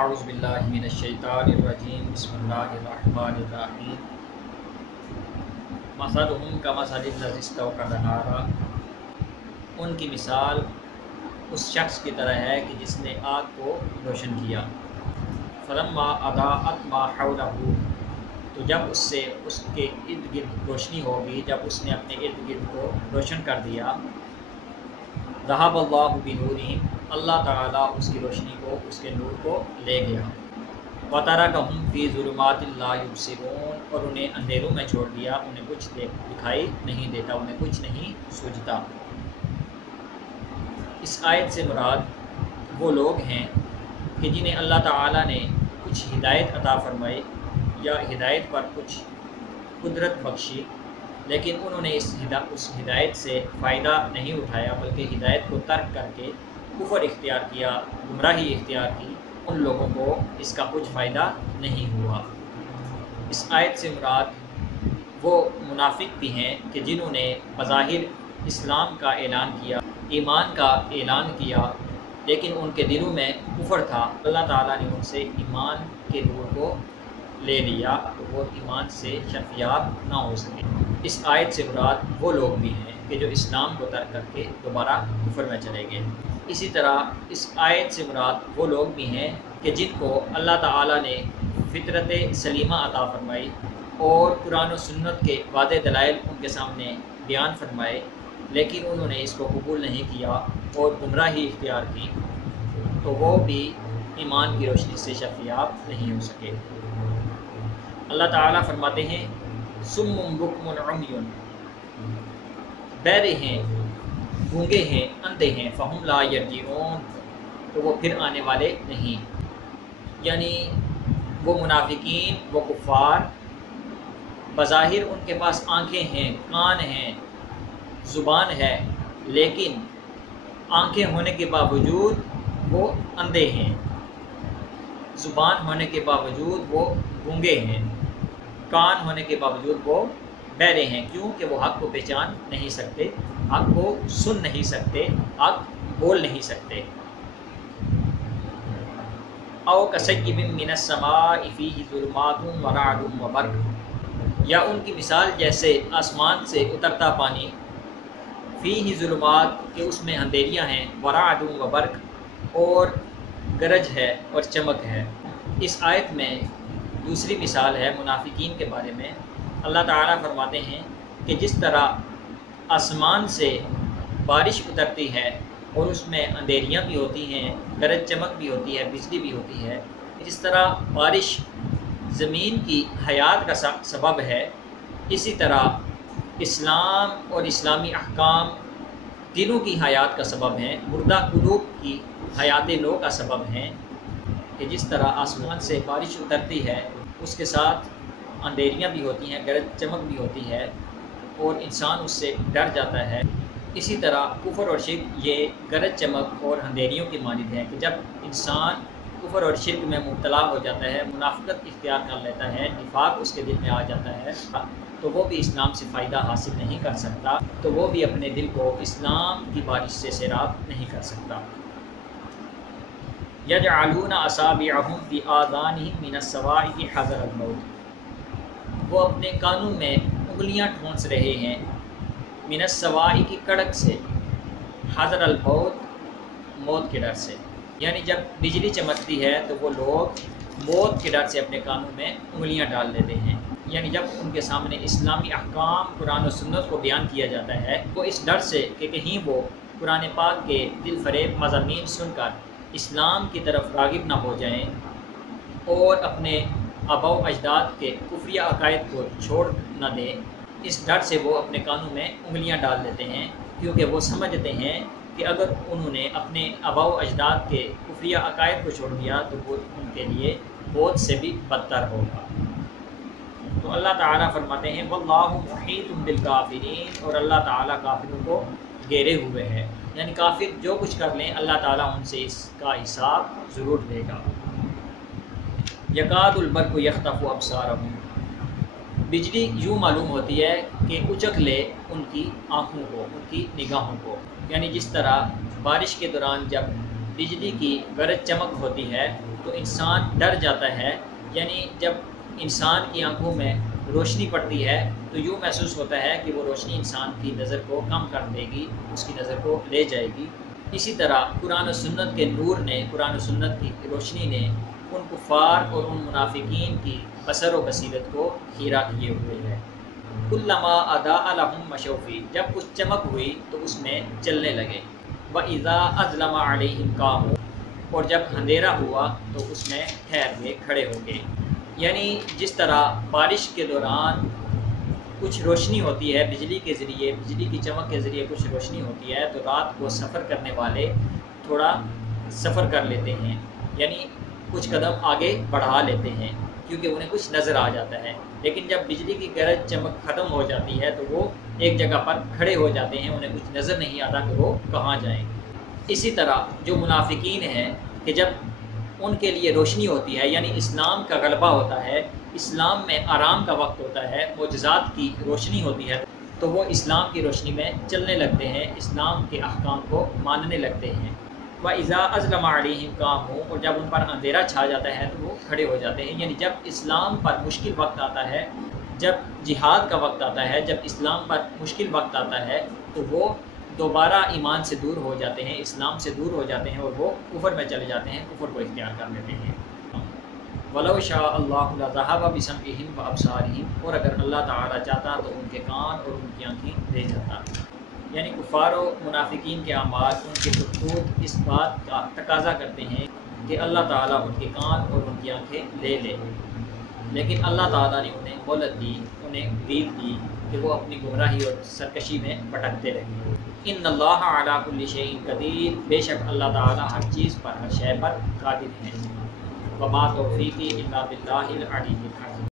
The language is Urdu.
اعوذ باللہ من الشیطان الرجیم بسم اللہ الرحمن الرحیم مثلہم کمثل الذی استوقد نارا، ان کی مثال اس شخص کی طرح ہے کہ جس نے آگ کو روشن کیا۔ فلما اضاءت ما حولہ، تو جب اس سے اس کے ارد گرد روشنی ہوگی، جب اس نے اپنے ارد گرد کو روشن کر دیا، ذہب اللہ بنورہم، اللہ تعالیٰ اس کی روشنی کو، اس کے نور کو لے گیا۔ وترکہم فی ظلمات لا یبصرون، اور انہیں اندھیروں میں چھوڑ دیا، انہیں کچھ دکھائی نہیں دیتا، انہیں کچھ نہیں سوجھتا۔ اس آیت سے مراد وہ لوگ ہیں کہ جنہیں اللہ تعالیٰ نے کچھ ہدایت عطا فرمائی یا ہدایت پر کچھ قدرت بخشی، لیکن انہوں نے اس ہدایت سے فائدہ نہیں اٹھایا، بلکہ ہدایت کو ترک کر کے کفر اختیار کیا، گمراہی اختیار کی، ان لوگوں کو اس کا کچھ فائدہ نہیں ہوا۔ اس آیت سے مراد وہ منافق بھی ہیں کہ جنہوں نے بظاہر اسلام کا اعلان کیا، ایمان کا اعلان کیا، لیکن ان کے دلوں میں کفر تھا۔ اللہ تعالیٰ نے ان سے ایمان کے نور کو لے لیا تو وہ ایمان سے شرفیاب نہ ہو سکے۔ اس آیت سے مراد وہ لوگ بھی ہیں کہ جو اسلام کو ترک کر کے دوبارہ کفر میں چلے گئے۔ اسی طرح اس آیت سے مراد وہ لوگ بھی ہیں کہ جن کو اللہ تعالیٰ نے فطرت سلیمہ عطا فرمائی اور قرآن و سنت کے واضح دلائل ان کے سامنے بیان فرمائے، لیکن انہوں نے اس کو قبول نہیں کیا اور گمراہی اختیار کی، تو وہ بھی ایمان کی روشنی سے شرفیاب نہیں ہو سکے۔ اللہ تعالیٰ فرماتے ہیں صم بکم عمی، بہرے ہیں، گونگے ہیں، اندھے ہیں، فہم لا یرجعون، تو وہ پھر آنے والے نہیں۔ یعنی وہ منافقین، وہ کفار، بظاہر ان کے پاس آنکھیں ہیں، کان ہیں، زبان ہے، لیکن آنکھیں ہونے کے باوجود وہ اندھے ہیں، زبان ہونے کے باوجود وہ گونگے ہیں، کان ہونے کے باوجود وہ بہرے ہیں۔ کیوں کہ وہ حق کو پہچان نہیں سکتے، حق کو سن نہیں سکتے، حق بول نہیں سکتے۔ او کصیب من السماء فیہ ظلمات ورعد وبرق، یا ان کی مثال جیسے آسمان سے اترتا پانی، فیہ ظلمات کہ اس میں اندھیریاں ہیں، ورعد وبرق اور گرج ہے اور چمک ہے۔ اس آیت میں دوسری مثال ہے منافقین کے بارے میں۔ اللہ تعالیٰ فرماتے ہیں کہ جس طرح آسمان سے بارش اترتی ہے اور اس میں اندھیریاں بھی ہوتی ہیں، گرج چمک بھی ہوتی ہے، بجلی بھی ہوتی ہے، جس طرح بارش زمین کی حیات کا سبب ہے، اسی طرح اسلام اور اسلامی احکام دلوں کی حیات کا سبب ہیں، مردہ قلوب کی حیات نو کا سبب ہیں۔ کہ جس طرح آسمان سے بارش اترتی ہے، اس کے ساتھ اندھیریاں بھی ہوتی ہیں، گرج چمک بھی ہوتی ہے اور انسان اس سے ڈر جاتا ہے، اسی طرح کفر اور شرک یہ گرج چمک اور اندھیریوں کی مانند ہے کہ جب انسان کفر اور شرک میں مبتلا ہو جاتا ہے، منافقت اختیار کر لیتا ہے، نفاق اس کے دل میں آ جاتا ہے، تو وہ بھی اسلام سے فائدہ حاصل نہیں کر سکتا، تو وہ بھی اپنے دل کو اسلام کی بارش سے سیراب نہیں کر سکتا۔ یجعلون اصابعهم فی آذانہم من الصواعق حذر الموت، وہ اپنے کانوں میں انگلیاں ٹھونس رہے ہیں، من الصواعق کڑک سے، حذر الموت موت کے ڈر سے۔ یعنی جب بجلی چمکتی ہے تو وہ لوگ موت کے ڈر سے اپنے کانوں میں انگلیاں ڈال دیتے ہیں۔ یعنی جب ان کے سامنے اسلامی احکام قرآن و سنت کو بیان کیا جاتا ہے، وہ اس ڈر سے کہ کہیں وہ قرآن پاک کے دل فریب مضامین سن کر اسلام کی طرف راغب نہ ہو جائیں اور اپنے آباء و اجداد کے کفریہ عقائد کو چھوڑ نہ دیں، اس ڈر سے وہ اپنے کانوں میں انگلیاں ڈال دیتے ہیں، کیونکہ وہ سمجھتے ہیں کہ اگر انہوں نے اپنے آباء و اجداد کے کفریہ عقائد کو چھوڑ دیا تو وہ ان کے لیے موت سے بھی بدتر ہوگا۔ تو اللہ تعالیٰ فرماتے ہیں واللہ محیط بالکافرین، اور اللہ تعالیٰ کافروں کو گھیرے ہوئے ہے، یعنی کافر جو کچھ کر لیں اللہ تعالیٰ ان سے اس کا حساب ضرور لے گا۔ یکاد البرق یخطف ابصارہم، بجلی یوں معلوم ہوتی ہے کہ اچک لے ان کی آنکھوں کو، ان کی نگاہوں کو۔ یعنی جس طرح بارش کے دوران جب بجلی کی گرج چمک ہوتی ہے تو انسان ڈر جاتا ہے، یعنی جب انسان کی آنکھوں میں روشنی پڑتی ہے تو یوں محسوس ہوتا ہے کہ وہ روشنی انسان کی نظر کو کم کر دے گی، اس کی نظر کو لے جائے گی۔ اسی طرح قرآن و سنت کے نور نے، قرآن و سنت کی روشنی نے ان کفار اور ان منافقین کی بصر و بصیرت کو خیرہ کیے ہوئے ہے۔ کلما اضاء لهم مشوا فیہ، جب کچھ چمک ہوئی تو اس میں چلنے لگے۔ وَإِذَا أَظْلَمَ عَلَيْهِمْ قَامُوا، اور جب اندھیرا ہوا تو اس میں ٹھہر گئے، کھڑے ہو گئے۔ یعنی جس طرح بارش کے دوران کچھ روشنی ہوتی ہے بجلی کے ذریعے، بجلی کی چمک کے ذریعے کچھ روشنی ہوتی ہے، تو رات کو سفر کرنے والے تھوڑا سفر کر لیتے ہیں، یعنی کچھ قدم آگے بڑھا لیتے ہیں کیونکہ انہیں کچھ نظر آ جاتا ہے۔ لیکن جب بجلی کی گرج چمک ختم ہو جاتی ہے تو وہ ایک جگہ پر کھڑے ہو جاتے ہیں، انہیں کچھ نظر نہیں آتا کہ وہ کہاں جائیں۔ اسی طرح جو منافقین ہیں کہ جب ان کے لیے روشنی ہوتی ہے، یعنی اسلام کا غلبہ ہوتا ہے، اسلام میں آرام کا وقت ہوتا ہے، معجزات کی روشنی ہوتی ہے، تو وہ اسلام کی روشنی میں چلنے لگتے ہیں، اسلام کے احکام کو ماننے لگتے ہیں۔ وَإِذَا أَظْلَمَ عَلَيْهِمْ قَامُوا، اور جب ان پر اندھیرا چھا جاتا ہے تو وہ کھڑے ہو جاتے ہیں۔ یعنی جب اسلام پر مشکل وقت آتا ہے، جب جہاد کا وقت آتا ہے، جب اسلام پر مشکل وقت آتا ہے تو وہ دوبارہ ایمان سے دور ہو جاتے ہیں، اسلام سے دور ہو جاتے ہیں اور وہ کفر میں چلے جاتے ہیں، کفر کو اختیار کر لیتے ہیں۔ وَلَوْ شَاءَ اللَّهُ لَذَهَبَ بِسَمْعِهِمْ وَأَبْصَارِهِمْ، اور اگر اللہ تعالیٰ چاہتا تو ان کے کان اور ان کی آنکھیں لے جاتا۔ یعنی کفار و منافقین کے اعمال ان کے سکوت اس بات کا تقاضا کرتے ہیں کہ اللہ تعالیٰ ان کے کان اور ان کی آنکھیں لے لے، لیکن اللہ تعالیٰ نے انہیں مہلت دی، انہیں دید دی کہ وہ اپنی گمراہی اور سرکشی میں بھٹکتے رہیں۔ ان اللہ علی کل شیء قدیر، بے شک اللہ تعالیٰ ہر چیز پر، ہر شے پر قادر ہے۔ وما توفیقی الا باللہ العلی العظیم۔